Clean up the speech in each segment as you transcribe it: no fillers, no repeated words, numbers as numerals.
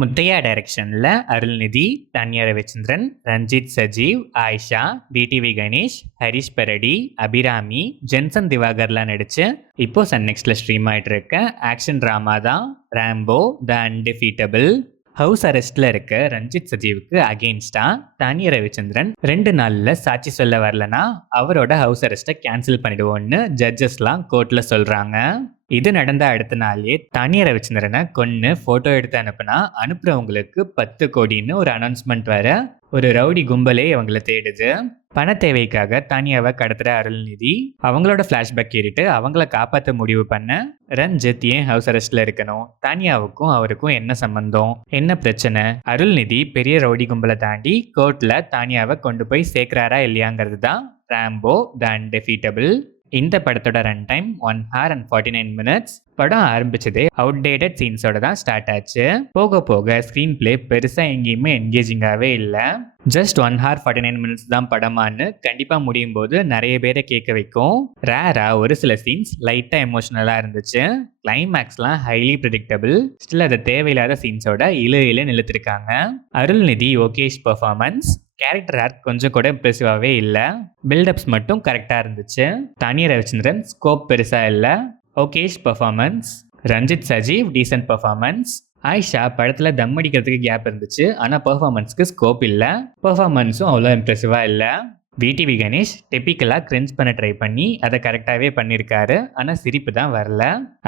முத்தையா டைரக்ஷன்ல Arulnithi, Dhanya Ravichandran, Ranjith Sajeev, Ayesha, TTV Ganesh, Harish பரடி, Abirami, Jensen திவாகர்லாம் நடிச்சு இப்போ சன் நெக்ஸ்ட்ல ஸ்ட்ரீம் ஆயிட்டு இருக்க ஆக்ஷன் டிராமா தான் ராம்போ த அன்டிஃபீட்டபிள். ஹவுஸ் அரெஸ்ட்ல இருக்க ரஞ்சித் சஜீவுக்கு அகெயின்ஸ்டா தானியா ரவிச்சந்திரன் 2 நாள்ல சாட்சி சொல்ல வரலனா அவரோட ஹவுஸ் அரெஸ்ட்டை கேன்சல் பண்ணிடுவோம்னு ஜட்ஜஸ்லாம் கோர்ட்ல சொல்றாங்க. இது நடந்த அடுத்த நாளே தானியா ரவிச்சந்திரனை கொன்னு போட்டோ எடுத்து அனுப்புனா அனுப்புறவங்களுக்கு 10 கோடின்னு ஒரு அனௌன்ஸ்மெண்ட் வர ஒரு ரவுடி கும்பலே அவங்கள தேடுது. பண தேவைக்காக தானியாவை கடத்துற அருள்நிதி அவங்களோட ஃபிளாஷ்பேக் கேட்டுட்டு அவங்கள காப்பாற்ற முடிவு பண்ண ரஞ்சித் ஏன் ஹவுஸ் அரெஸ்ட்ல இருக்கணும், தானியாவுக்கும் அவருக்கும் என்ன சம்பந்தம், என்ன பிரச்சனை, அருள்நிதி பெரிய ரவுடி கும்பலை தாண்டி கோர்ட்ல தானியாவை கொண்டு போய் சேர்க்கிறாரா இல்லையாங்கிறது தான் ராம்போ த அன்டிஃபீட்டபிள். இந்த படத்தோட run time 1 hour and 49 minutes. படம் ஆரம்பிச்சதே அவுடேட்டட் சீன்ஸோட தான் ஸ்டார்ட் ஆச்சு. போக போக ஸ்க்ரீன் பிளே பெருசா எங்கேயுமே என்கேஜிங்காகவே இல்லை. ஜஸ்ட் 1 hour 49 minutes தான் படமான்னு கண்டிப்பா முடியும் போது நிறைய பேரை கேட்க வைக்கும். ரேரா ஒரு சில சீன்ஸ் லைட்டா எமோஷனலா இருந்துச்சு. கிளைமேக்ஸ்லாம் ஹைலி ப்ரெடிக்டபிள். ஸ்டில் அதை தேவையில்லாத சீன்ஸோட இழு நிறுத்திருக்காங்க. அருள்நிதி ஓகேஷ் பெர்ஃபார்மன்ஸ். கேரக்டர் ஆர்க் கொஞ்சம் கூட இம்ப்ரெசிவாகவே இல்லை. பில்டப்ஸ் மட்டும் கரெக்டாக இருந்துச்சு. தானியா ரவிச்சந்திரன் ஸ்கோப் பெருசாக இல்லை. Okayish performance. Ranjith Sajeev decent performance. Ayisha படத்தில் தம் அடிக்கிறதுக்கு கேப் இருந்துச்சு, ஆனால் பெர்ஃபார்மன்ஸ்க்கு ஸ்கோப் இல்லை. பெர்ஃபார்மன்ஸும் அவ்வளோ இம்ப்ரெசிவாக இல்லை. டிடிவி கணேஷ் டிப்பிக்கலாக கிரிஞ்ச் பண்ண ட்ரை பண்ணி அதை கரெக்டாகவே பண்ணியிருக்காரு, ஆனால் சிரிப்பு தான் வரல.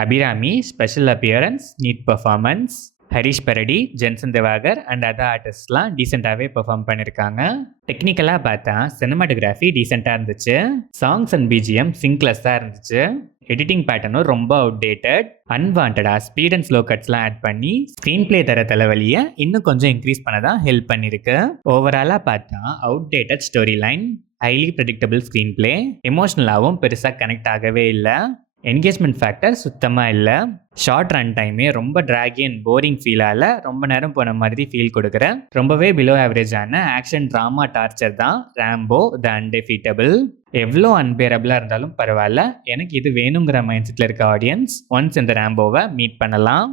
Abhirami special appearance, neat performance. Harish Peradi, Jensen Diwakar and other ஆர்டிஸ்ட்லாம் டீசெண்டாகவே பெர்ஃபார்ம் பண்ணியிருக்காங்க. டெக்னிக்கலாக பார்த்தா சினிமாட்டோகிராஃபி டீசெண்டாக இருந்துச்சு. சாங்ஸ் அண்ட் பிஜிஎம் சிங்க்லெஸ்ஸாக இருந்துச்சு. எடிட்டிங் பேட்டர்னும் ரொம்ப அவுடேட்டட். அன்வான்டா ஸ்பீட் அண்ட் ஸ்லோ கட்ஸ்லாம் ஆட் பண்ணி ஸ்க்ரீன் பிளே தர தலைவலியை இன்னும் கொஞ்சம் இன்க்ரீஸ் பண்ண தான் ஹெல்ப் பண்ணியிருக்கு. ஓவராலாக பார்த்தா outdated storyline, highly predictable screenplay, எமோஷ்னலாகவும் பெருசாக கனெக்ட் ஆகவே இல்லை. என்கேஜ்மெண்ட் ஃபேக்டர் சுத்தமாக இல்லை. ஷார்ட் ரன் டைமே ரொம்ப ட்ராகி அண்ட் போரிங் ஃபீலால் ரொம்ப நேரம் போன மாதிரி ஃபீல் கொடுக்குற ரொம்பவே பிலோ ஆவரேஜான ஆக்ஷன் ட்ராமா டார்ச்சர் தான் ராம்போ த அன்டிஃபீட்டபிள். எவ்வளோ அன்பேரபிளாக இருந்தாலும் பரவாயில்ல, எனக்கு இது வேணுங்கிற மைண்ட் செட்டில் இருக்க ஆடியன்ஸ் ஒன்ஸ் இந்த ராம்போவை மீட் பண்ணலாம்.